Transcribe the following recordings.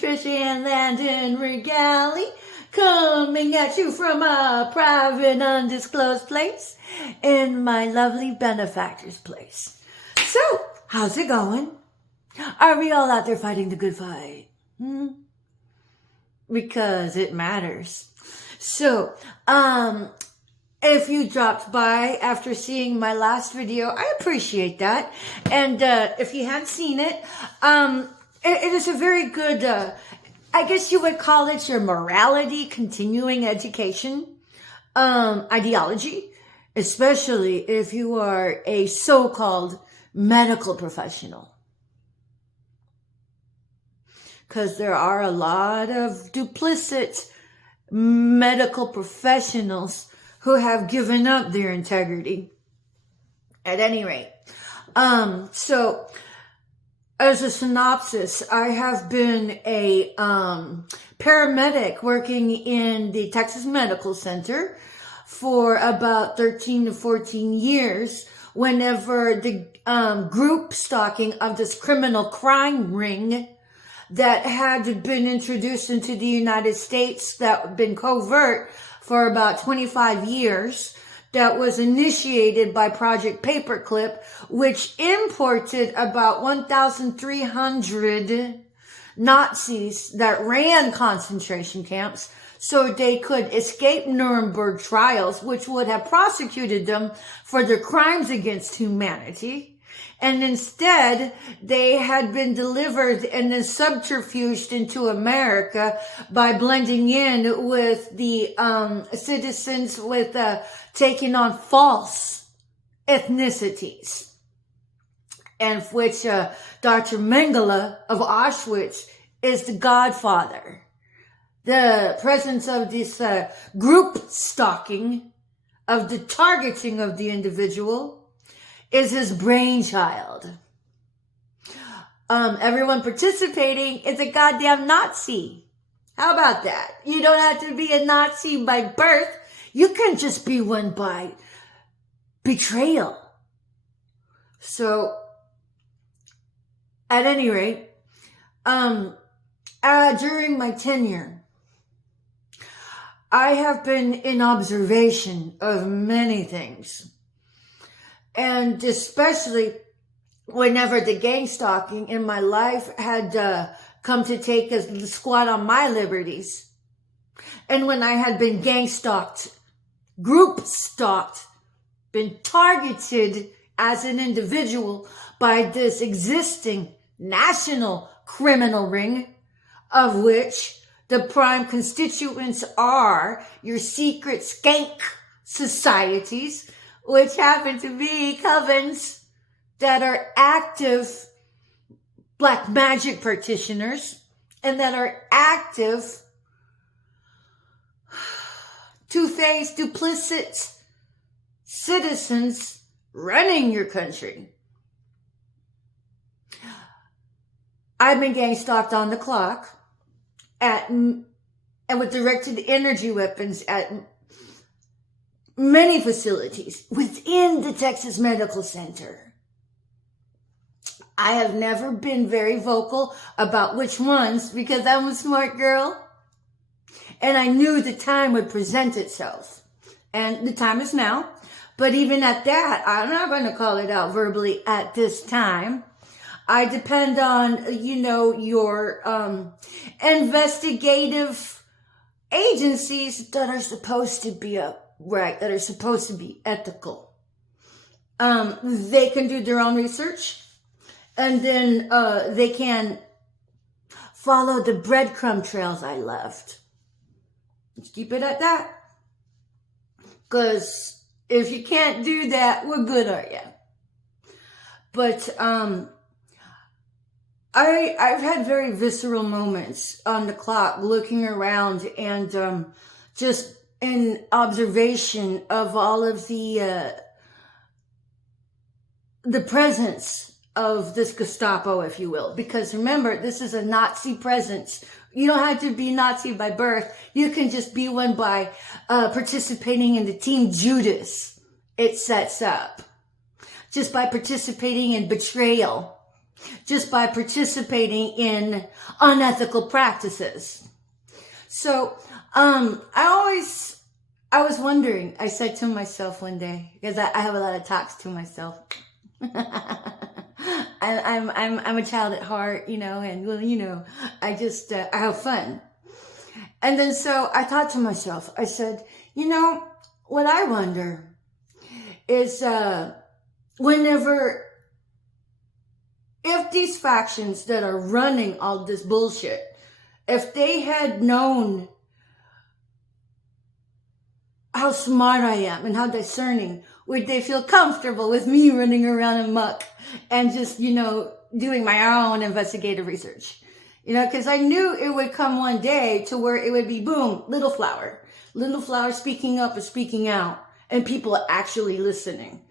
Patricia Ann Landon Regali, coming at you from a private, undisclosed place in my lovely benefactor's place. So, how's it going? Are we all out there fighting the good fight? Because it matters. So, if you dropped by after seeing my last video, I appreciate that. And if you hadn't seen it, it is a very good, I guess you would call it your morality continuing education ideology, especially if you are a so-called medical professional. Because there are a lot of duplicit medical professionals who have given up their integrity. At any rate, so as a synopsis, I have been a paramedic working in the Texas Medical Center for about 13 to 14 years whenever the group stalking of this criminal crime ring that had been introduced into the United States that had been covert for about 25 years, that was initiated by Project Paperclip, which imported about 1,300 Nazis that ran concentration camps so they could escape Nuremberg trials, which would have prosecuted them for their crimes against humanity. And instead, they had been delivered and then subterfuged into America by blending in with the citizens with taking on false ethnicities. And which Dr. Mengele of Auschwitz is the godfather. The presence of this group stalking, of the targeting of the individual, is his brainchild. Everyone participating is a goddamn Nazi. How about that? You don't have to be a Nazi by birth. You can just be one by betrayal. So, at any rate, during my tenure, I have been in observation of many things. And especially whenever the gang stalking in my life had come to take a squat on my liberties. And when I had been gang stalked, group stalked, been targeted as an individual by this existing national criminal ring, of which the prime constituents are your secret skank societies, which happen to be covens that are active black magic practitioners and that are active two-faced, duplicit citizens running your country. I've been gang stalked on the clock and with directed energy weapons at many facilities within the Texas Medical Center. I have never been very vocal about which ones because I'm a smart girl and I knew the time would present itself. And the time is now. But even at that, I'm not going to call it out verbally at this time. I depend on, your investigative agencies that are supposed to be that are supposed to be ethical. They can do their own research and then they can follow the breadcrumb trails I left. Let's keep it at that. Because if you can't do that, what good are you? But I've had very visceral moments on the clock looking around and just in observation of all of the presence of this Gestapo, if you will. Because remember, this is a Nazi presence. You don't have to be Nazi by birth. You can just be one by participating in the Team Judas it sets up. Just by participating in betrayal just by participating in unethical practices. So, I was wondering, I said to myself one day, because I have a lot of talks to myself. I'm a child at heart, and well, I just, I have fun. And then so I thought to myself, I said, what I wonder is, if these factions that are running all this bullshit, if they had known how smart I am and how discerning, would they feel comfortable with me running around amok and just, doing my own investigative research? Because I knew it would come one day to where it would be, boom, Little Flower speaking up and speaking out, and people actually listening.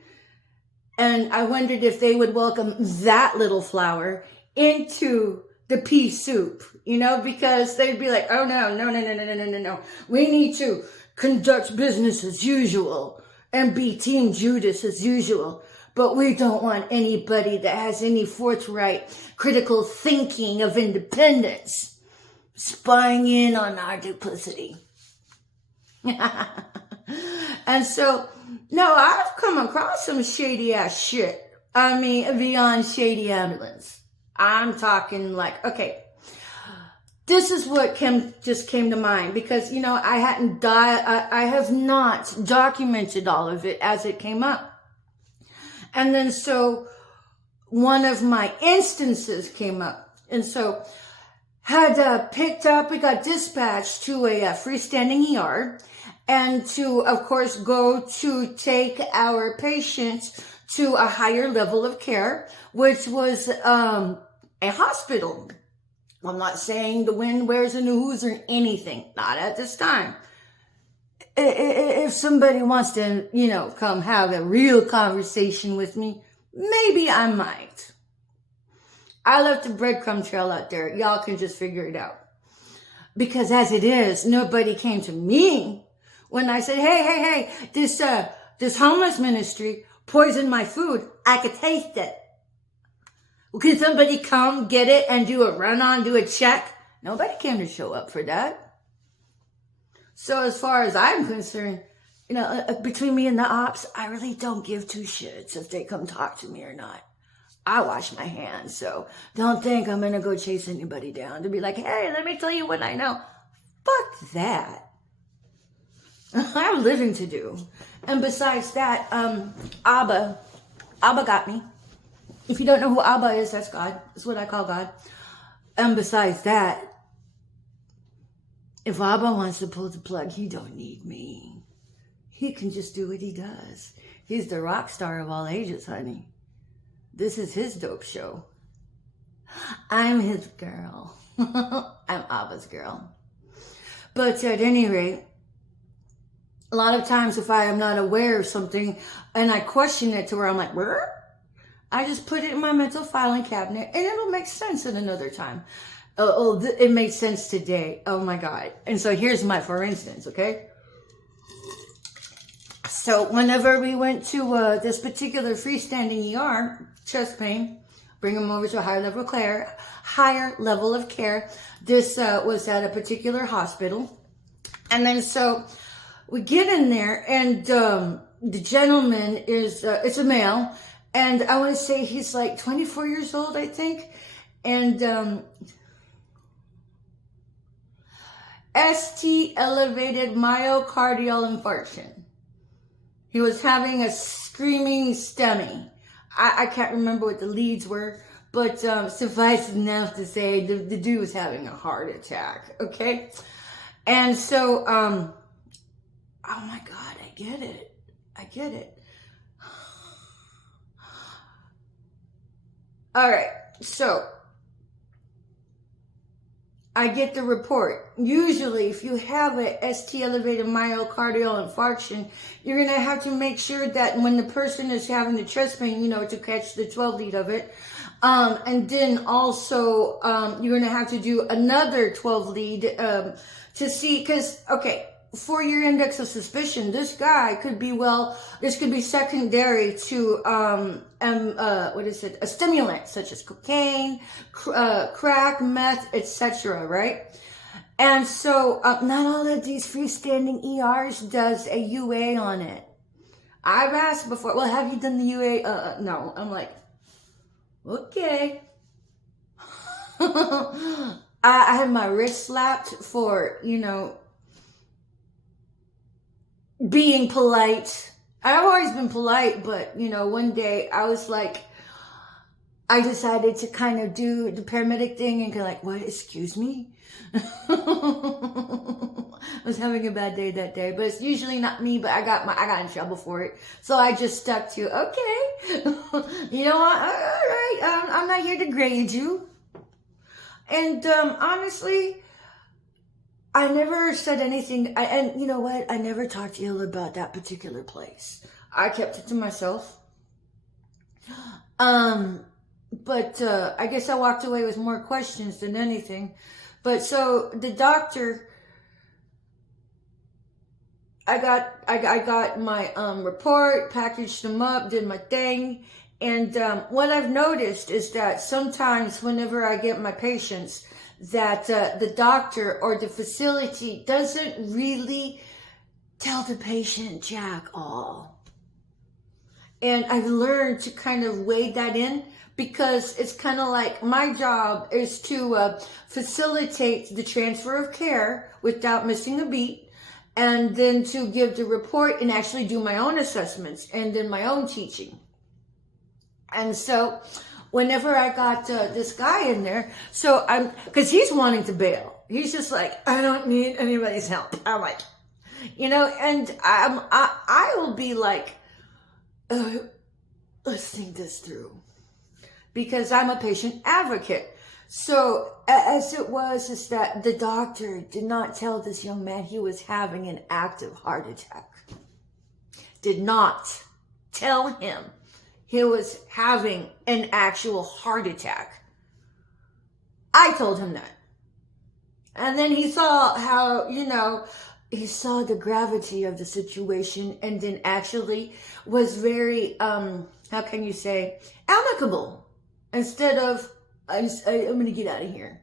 And I wondered if they would welcome that Little Flower into the pea soup, because they'd be like, oh no. We need to conduct business as usual and be Team Judas as usual. But we don't want anybody that has any forthright, critical thinking of independence spying in on our duplicity. And so, no, I've come across some shady ass shit. I mean, beyond shady ambulance. I'm talking like, okay, this is what just came to mind because, I have not documented all of it as it came up. And then so one of my instances came up. And so had we got dispatched to a freestanding ER and to, of course, go to take our patients to a higher level of care, which was a hospital. I'm not saying the when, where's, and the who's or anything. Not at this time. If somebody wants to, come have a real conversation with me, maybe I might. I left the breadcrumb trail out there. Y'all can just figure it out. Because as it is, nobody came to me when I said, hey, this homeless ministry poisoned my food. I could taste it. Well, can somebody come get it and do a run-on, do a check? Nobody came to show up for that. So as far as I'm concerned, between me and the ops, I really don't give two shits if they come talk to me or not. I wash my hands, so don't think I'm going to go chase anybody down to be like, hey, let me tell you what I know. Fuck that. I have living to do. And besides that, Abba got me. If you don't know who Abba is, that's God. That's what I call God. And besides that, if Abba wants to pull the plug, he don't need me. He can just do what he does. He's the rock star of all ages, honey. This is his dope show. I'm his girl. I'm Abba's girl. But at any rate, a lot of times if I am not aware of something and I question it to where I'm like, where? I just put it in my mental filing cabinet and it'll make sense at another time. It made sense today. Oh my God. And so here's for instance, okay? So whenever we went to this particular freestanding ER, chest pain, bring them over to a higher level of care. This was at a particular hospital. And then so we get in there and the gentleman is, it's a male. And I want to say he's like 24 years old, I think. And ST elevated myocardial infarction. He was having a screaming STEMI. I can't remember what the leads were, but suffice enough to say the dude was having a heart attack, okay? And so, oh my God, I get it. All right, so I get the report. Usually, if you have a ST elevated myocardial infarction, you're going to have to make sure that when the person is having the chest pain, to catch the 12 lead of it. And then also, you're going to have to do another 12 lead to see, because, okay, for your index of suspicion, this guy could be, this could be secondary to, what is it? A stimulant such as cocaine, crack, meth, etc. Right? And so, not all of these freestanding ERs does a UA on it. I've asked before, well, have you done the UA? No. I'm like, okay. I had my wrist slapped for, being polite. I've always been polite, but, one day I was like, I decided to kind of do the paramedic thing and go like, what, excuse me? I was having a bad day that day, but it's usually not me, but I got in trouble for it. So I just stuck to, okay, you know what? All right. I'm not here to grade you. And, honestly, I never said anything. And you know what? I never talked ill about that particular place. I kept it to myself. But I guess I walked away with more questions than anything. But so the doctor, I got my report, packaged them up, did my thing. And what I've noticed is that sometimes whenever I get my patients, that the doctor or the facility doesn't really tell the patient jack all. And I've learned to kind of weigh that in, because it's kind of like my job is to facilitate the transfer of care without missing a beat, and then to give the report and actually do my own assessments and then my own teaching. And so whenever I got this guy in there, because he's wanting to bail. He's just like, I don't need anybody's help. I'm like, and I will be like, let's think this through. Because I'm a patient advocate. So as it was, is that the doctor did not tell this young man he was having an active heart attack. Did not tell him he was having an actual heart attack. I told him that. And then he saw how, he saw the gravity of the situation, and then actually was very, how can you say, amicable. Instead of, I'm going to get out of here.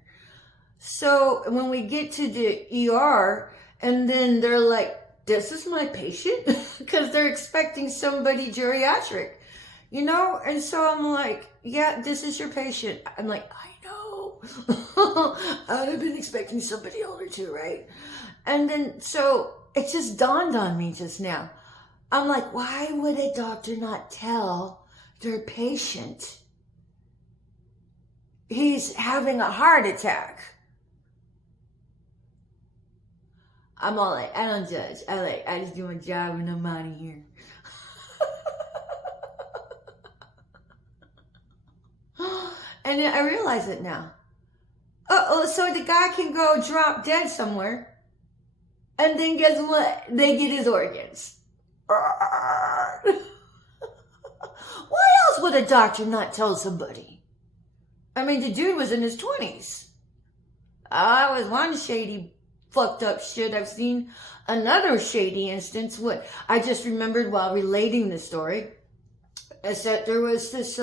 So when we get to the ER, and then they're like, this is my patient? Because they're expecting somebody geriatric, And so I'm like, yeah, this is your patient. I'm like, I know. I'd have been expecting somebody older too, right? And then, so it just dawned on me just now. I'm like, why would a doctor not tell their patient he's having a heart attack? I'm all like, I don't judge. I just do my job and I'm out of here. And then I realize it now. So the guy can go drop dead somewhere, and then guess what? They get his organs. Why else would a doctor not tell somebody? I mean, the dude was in his 20s. I was one shady, fucked up shit. I've seen another shady instance. What I just remembered while relating the story is that there was this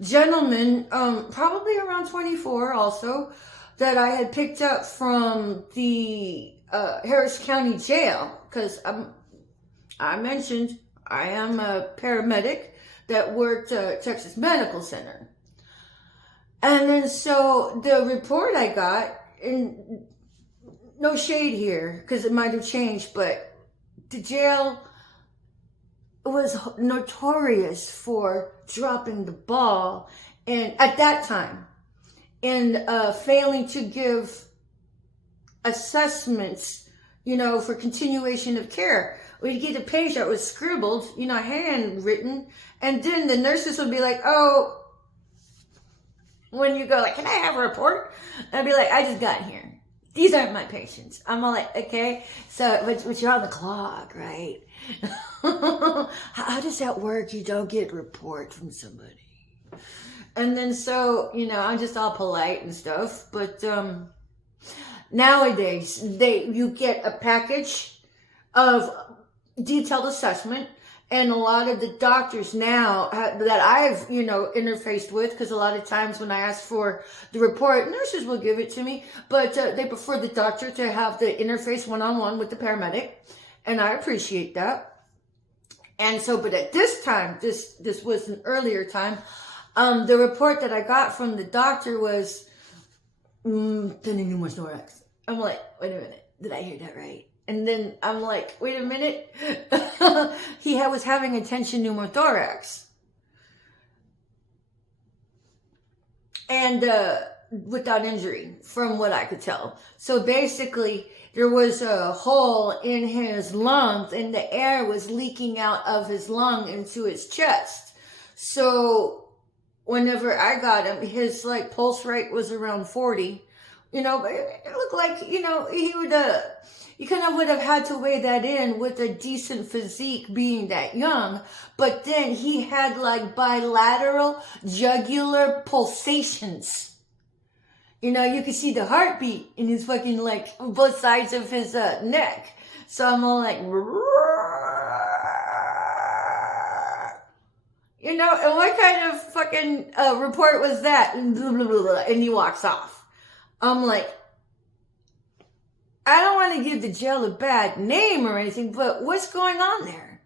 gentleman, probably around 24 also, that I had picked up from the Harris County Jail, because I mentioned I am a paramedic that worked at Texas Medical Center. And then so the report I got, and no shade here, because it might have changed, but the jail was notorious for dropping the ball, and at that time, and failing to give assessments, for continuation of care. We'd get a page that was scribbled, handwritten, and then the nurses would be like, oh, when you go like, can I have a report? And I'd be like, I just got here. These aren't my patients. I'm all like, okay, so, but you're on the clock, right? How does that work? You don't get a report from somebody. And then so, I'm just all polite and stuff. But nowadays, you get a package of detailed assessment. And a lot of the doctors now that I've, interfaced with, because a lot of times when I ask for the report, nurses will give it to me, but they prefer the doctor to have the interface one-on-one with the paramedic. And I appreciate that. And so, but at this time, this was an earlier time, the report that I got from the doctor was pneumothorax. I'm like, wait a minute, did I hear that right? And then I'm like, wait a minute. He was having a tension pneumothorax. And without injury, from what I could tell. So basically, there was a hole in his lungs and the air was leaking out of his lung into his chest. So whenever I got him, his pulse rate was around 40. It looked like, he would, you kind of would have had to weigh that in with a decent physique being that young. But then he had bilateral jugular pulsations. You could see the heartbeat in his fucking both sides of his neck. So I'm all like, and what kind of fucking report was that? And he walks off. I'm like, I don't want to give the jail a bad name or anything, but what's going on there?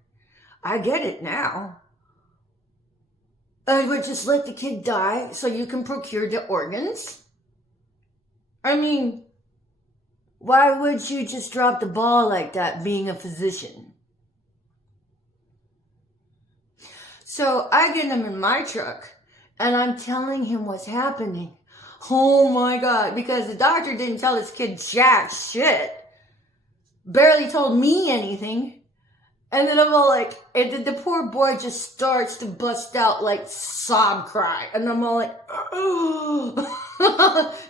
I get it now. I would just let the kid die so you can procure the organs. I mean, why would you just drop the ball like that being a physician? So I get him in my truck and I'm telling him what's happening. Oh my God, because the doctor didn't tell this kid jack shit. Barely told me anything. And then I'm all like, and the poor boy just starts to bust out sob cry. And I'm all like, oh,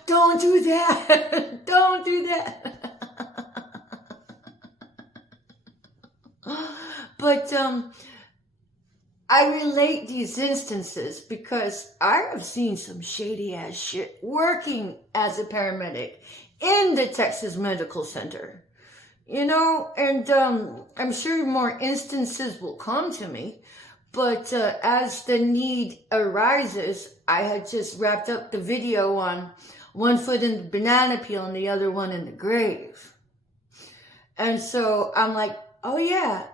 don't do that. Don't do that. But, I relate these instances because I have seen some shady ass shit working as a paramedic in the Texas Medical Center. And I'm sure more instances will come to me, but as the need arises, I had just wrapped up the video on one foot in the banana peel and the other one in the grave. And so I'm like, oh yeah,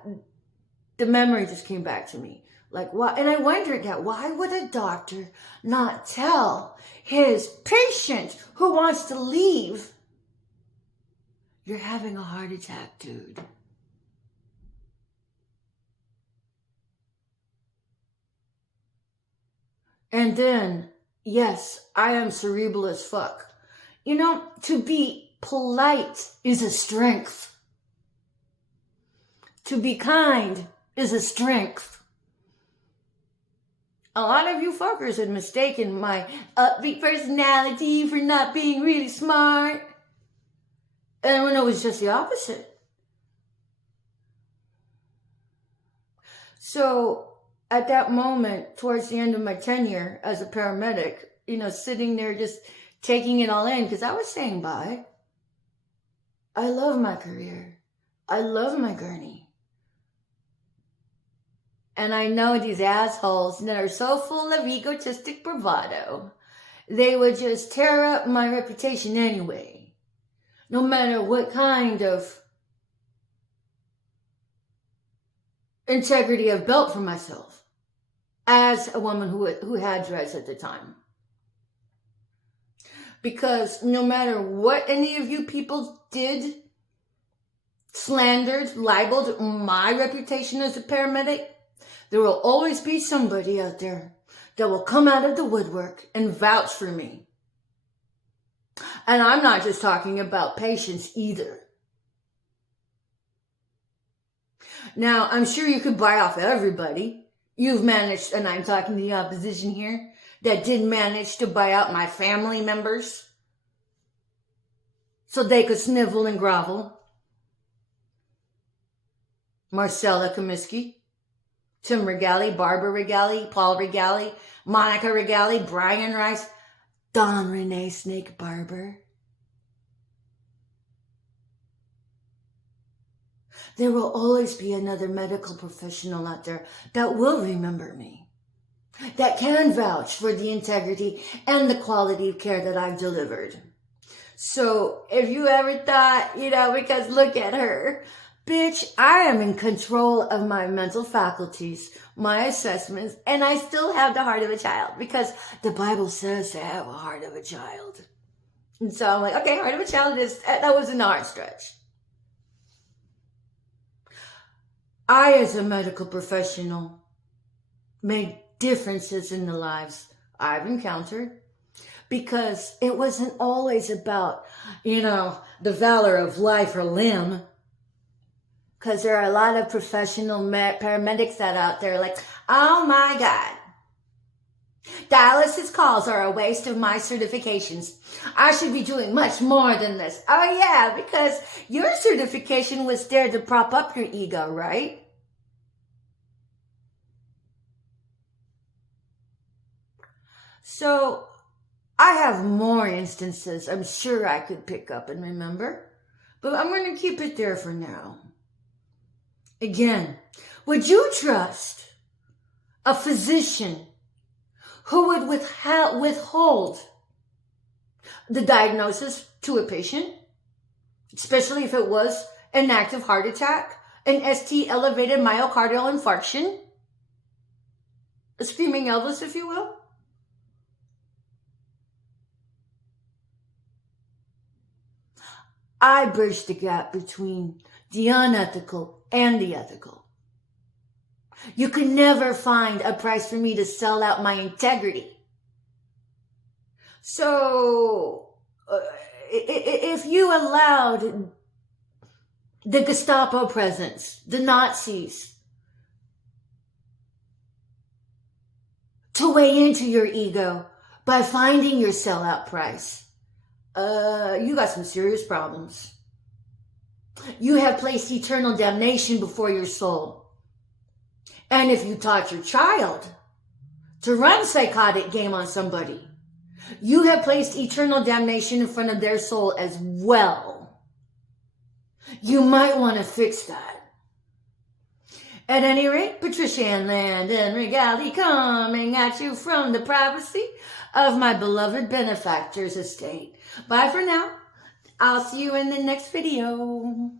the memory just came back to me. Why? And I wondered that, why would a doctor not tell his patient who wants to leave, you're having a heart attack, dude? And then, yes, I am cerebral as fuck. To be polite is a strength. To be kind is a strength. A lot of you fuckers had mistaken my upbeat personality for not being really smart. And when it was just the opposite. So at that moment, towards the end of my tenure as a paramedic, sitting there just taking it all in, because I was saying bye. I love my career. I love my gurney. And I know these assholes that are so full of egotistic bravado, they would just tear up my reputation anyway, no matter what kind of integrity I've built for myself as a woman who had dreads at the time. Because no matter what any of you people did, slandered, libeled my reputation as a paramedic, there will always be somebody out there that will come out of the woodwork and vouch for me. And I'm not just talking about patients either. Now, I'm sure you could buy off everybody. You've managed, and I'm talking to the opposition here, that did manage to buy out my family members so they could snivel and grovel. Marcella Comiskey, Tim Regali, Barbara Regali, Paul Regali, Monica Regali, Brian Rice, Don Renee Snake Barber. there will always be another medical professional out there that will remember me, that can vouch for the integrity and the quality of care that I've delivered. So if you ever thought, because look at her, bitch, I am in control of my mental faculties, my assessments, and I still have the heart of a child because the Bible says to have a heart of a child. And so I'm like, okay, heart of a child that was an hard stretch. I, as a medical professional, made differences in the lives I've encountered because it wasn't always about, the valor of life or limb. Because there are a lot of professional paramedics that out there like, oh my God, dialysis calls are a waste of my certifications. I should be doing much more than this. Oh yeah, because your certification was there to prop up your ego, right? So I have more instances I'm sure I could pick up and remember, but I'm going to keep it there for now. Again, would you trust a physician who would withhold the diagnosis to a patient, especially if it was an active heart attack, an ST elevated myocardial infarction, a screaming Elvis, if you will? I bridge the gap between the unethical and the ethical. You can never find a price for me to sell out my integrity. So, if you allowed the Gestapo presence, the Nazis, to weigh into your ego by finding your sellout price, you got some serious problems. You have placed eternal damnation before your soul. And if you taught your child to run psychotic game on somebody, you have placed eternal damnation in front of their soul as well. You might want to fix that. At any rate, Patricia Ann Landon Regali coming at you from the privacy of my beloved benefactor's estate. Bye for now. I'll see you in the next video.